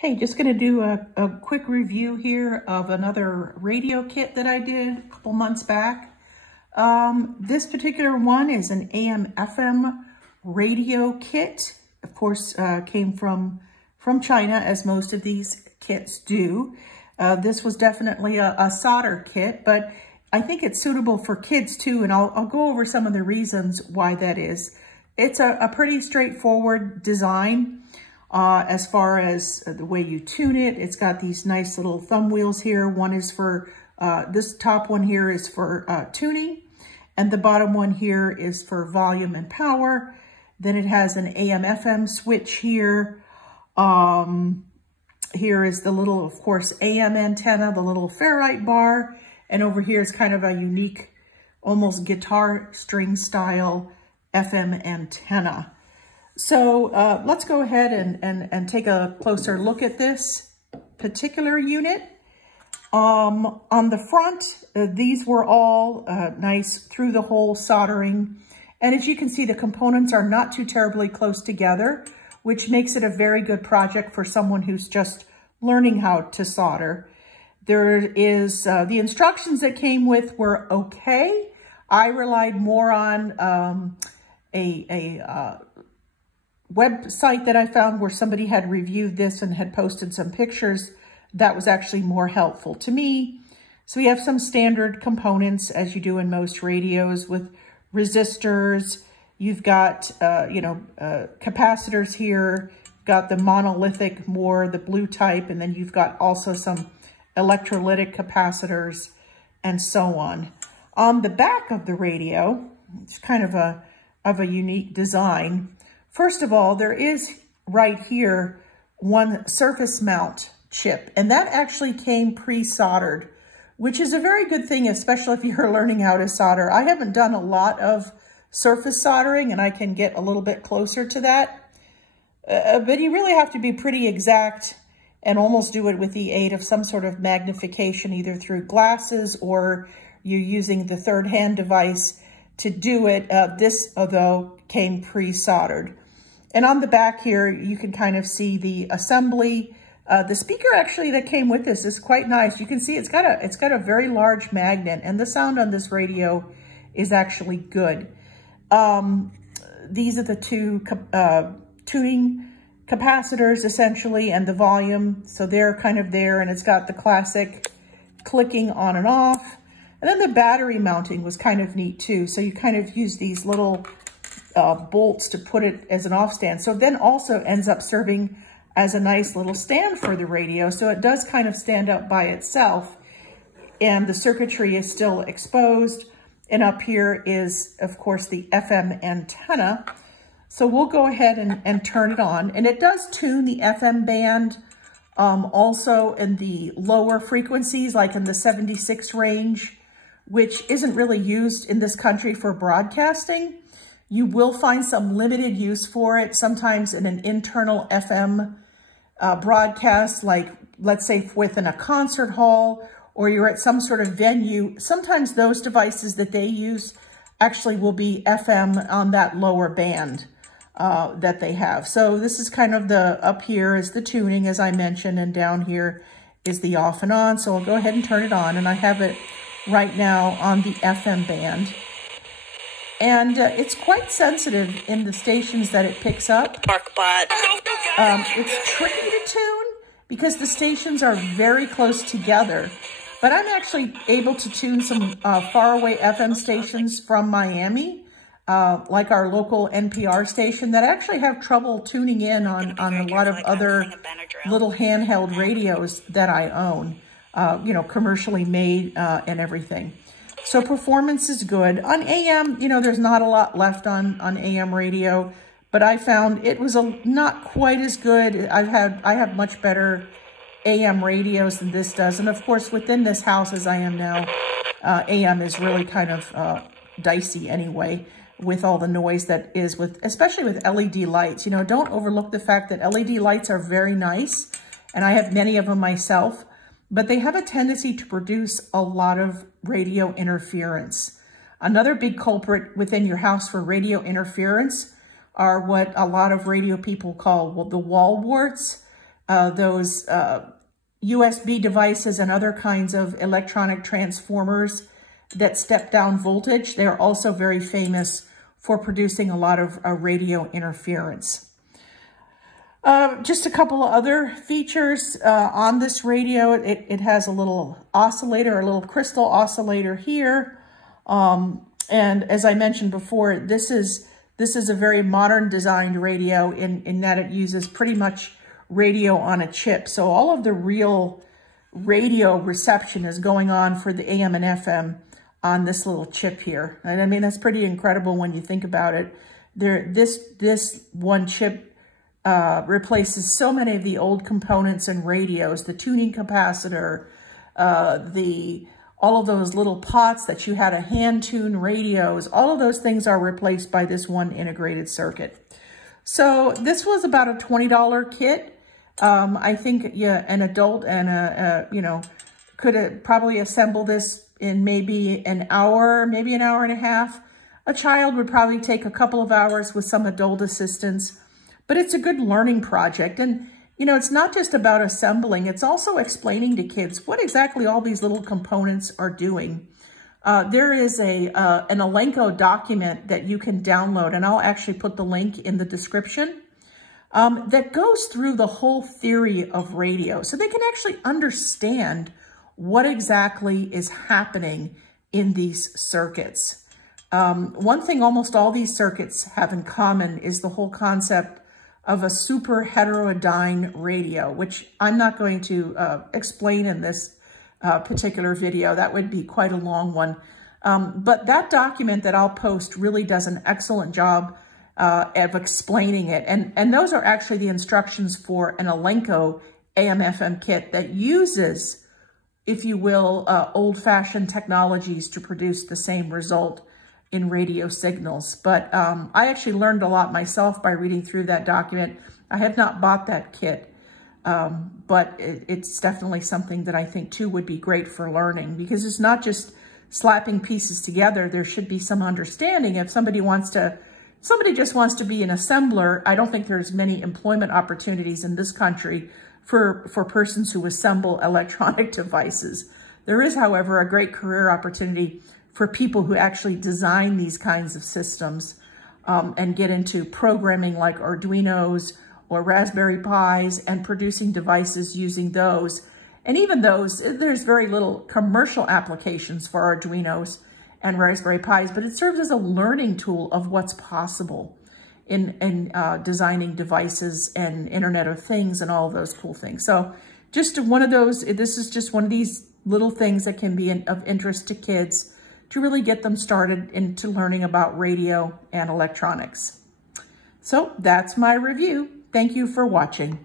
Hey, just going to do a quick review here of another radio kit that I did a couple months back. This particular one is an AM/FM radio kit. Of course, came from China, as most of these kits do. This was definitely a solder kit, but I think it's suitable for kids too, and I'll go over some of the reasons why that is. It's a pretty straightforward design. As far as the way you tune it, it's got these nice little thumb wheels here. One is for, this top one here is for tuning, and the bottom one here is for volume and power. Then it has an AM/FM switch here. Here is the little, of course, AM antenna, the little ferrite bar. And over here is kind of a unique, almost guitar string style FM antenna. So let's go ahead and take a closer look at this particular unit. On the front, these were all nice through the hole soldering. And as you can see, the components are not too terribly close together, which makes it a very good project for someone who's just learning how to solder. There is, the instructions that came with were okay. I relied more on a website that I found where somebody had reviewed this and had posted some pictures. That was actually more helpful to me. So we have some standard components, as you do in most radios, with resistors. You've got, capacitors here. Got the monolithic, more the blue type, and then you've got also some electrolytic capacitors and so on. On the back of the radio, it's kind of a unique design. First of all, there is right here one surface mount chip, and that actually came pre-soldered, which is a very good thing, especially if you're learning how to solder. I haven't done a lot of surface soldering, and I can get a little bit closer to that. But you really have to be pretty exact and almost do it with the aid of some sort of magnification, either through glasses or you're using the third hand device to do it. This, although, came pre-soldered. And on the back here, you can kind of see the assembly. The speaker actually that came with this is quite nice. You can see it's got a very large magnet, and the sound on this radio is actually good. These are the two tuning capacitors essentially, and the volume. So they're kind of there, and it's got the classic clicking on and off. And then the battery mounting was kind of neat too. So you kind of use these little bolts to put it as an off stand. So then also ends up serving as a nice little stand for the radio. So it does kind of stand up by itself, and the circuitry is still exposed. And up here is, of course, the FM antenna. So we'll go ahead and turn it on. And it does tune the FM band also in the lower frequencies, like in the 76 range, which isn't really used in this country for broadcasting. You will find some limited use for it, sometimes in an internal FM broadcast, like let's say within a concert hall, or you're at some sort of venue. Sometimes those devices that they use actually will be FM on that lower band that they have. So this is kind of up here is the tuning, as I mentioned, and down here is the off and on. So I'll go ahead and turn it on, and I have it right now on the FM band. And it's quite sensitive in the stations that it picks up. It's tricky to tune because the stations are very close together. But I'm actually able to tune some faraway FM stations from Miami, like our local NPR station, that actually have trouble tuning in on a lot of other little handheld radios that I own, commercially made and everything. So performance is good. On AM, there's not a lot left on AM radio, but I found it was not quite as good. I have much better AM radios than this does. And of course, within this house as I am now, AM is really kind of dicey anyway, with all the noise that is especially with LED lights. Don't overlook the fact that LED lights are very nice, and I have many of them myself, but they have a tendency to produce a lot of radio interference. Another big culprit within your house for radio interference are what a lot of radio people call the wall warts. those USB devices and other kinds of electronic transformers that step down voltage. They're also very famous for producing a lot of radio interference. Just a couple of other features on this radio. It has a little oscillator, a little crystal oscillator here. And as I mentioned before, this is a very modern designed radio in that it uses pretty much radio on a chip. So all of the real radio reception is going on for the AM and FM on this little chip here. And I mean, that's pretty incredible when you think about it. This one chip replaces so many of the old components in radios, the tuning capacitor, all of those little pots that you had to hand tune radios, all of those things are replaced by this one integrated circuit. So this was about a $20 kit. I think an adult and could probably assemble this in maybe an hour, maybe an hour and a half. A child would probably take a couple of hours with some adult assistance. But it's a good learning project. And, it's not just about assembling. It's also explaining to kids what exactly all these little components are doing. There is an Elenco document that you can download, and I'll actually put the link in the description, that goes through the whole theory of radio. So they can actually understand what exactly is happening in these circuits. One thing almost all these circuits have in common is the whole concept of a super heterodyne radio, which I'm not going to explain in this particular video. That would be quite a long one. But that document that I'll post really does an excellent job of explaining it. And those are actually the instructions for an Elenco AM/FM kit that uses, if you will, old-fashioned technologies to produce the same result in radio signals. But I actually learned a lot myself by reading through that document. I have not bought that kit, but it's definitely something that I think too would be great for learning, because it's not just slapping pieces together. There should be some understanding. If somebody just wants to be an assembler, I don't think there's many employment opportunities in this country for persons who assemble electronic devices. There is, however, a great career opportunity for people who actually design these kinds of systems and get into programming like Arduinos or Raspberry Pis and producing devices using those. And even those, there's very little commercial applications for Arduinos and Raspberry Pis, but it serves as a learning tool of what's possible in designing devices and Internet of Things and all of those cool things. So just one of those, this is just one of these little things that can be of interest to kids to really get them started into learning about radio and electronics. So that's my review. Thank you for watching.